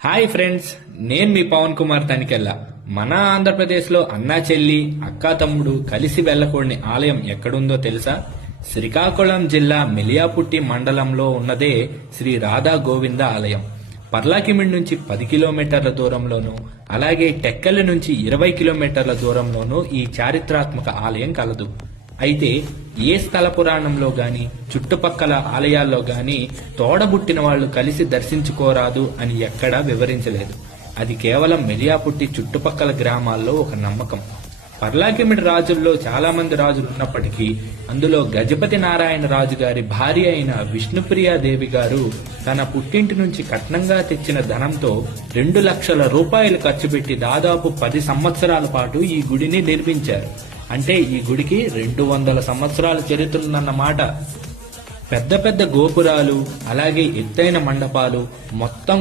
Hi friends, నేను మీ పవన్ కుమార్ తనికెళ్ళ. మన ఆంధ్రప్రదేశ్లో అన్నా చెల్లి అక్కా తమ్ముడు కలిసి వెళ్ళకూడని ఆలయం ఎక్కడుందో తెలుసా? శ్రీకాకుళం జిల్లా మెలియాపుట్టి మండలంలో ఉన్నదే శ్రీ రాధా గోవింద ఆలయం. పర్లాకిమిడి నుంచి 10 కిలోమీటర్ల దూరంలోనూ, అలాగే టెక్కలి నుంచి 20 కిలోమీటర్ల దూరంలోనూ ఈ చారిత్రాత్మక ఆలయం కలదు. అయితే ఏ స్థల పురాణంలో గాని, చుట్టుపక్కల ఆలయాల్లో గాని తోడబుట్టిన వాళ్ళు కలిసి దర్శించుకోరాదు అని ఎక్కడా వివరించలేదు. అది కేవలం మెలియాపుట్టి చుట్టుపక్కల గ్రామాల్లో ఒక నమ్మకం. పర్లాకిమిడి రాజుల్లో చాలా మంది రాజులు ఉన్నప్పటికీ అందులో గజపతి నారాయణ రాజు గారి భార్య అయిన విష్ణుప్రియాదేవి గారు తన పుట్టింటి నుంచి కట్నంగా తెచ్చిన ధనంతో 2 లక్షల రూపాయలు ఖర్చు పెట్టి దాదాపు 10 సంవత్సరాల పాటు ఈ గుడిని నిర్మించారు. అంటే ఈ గుడికి 200 సంవత్సరాల చరిత్ర ఉందన్నమాట. పెద్ద పెద్ద గోపురాలు, అలాగే ఎత్తైన మండపాలు మొత్తం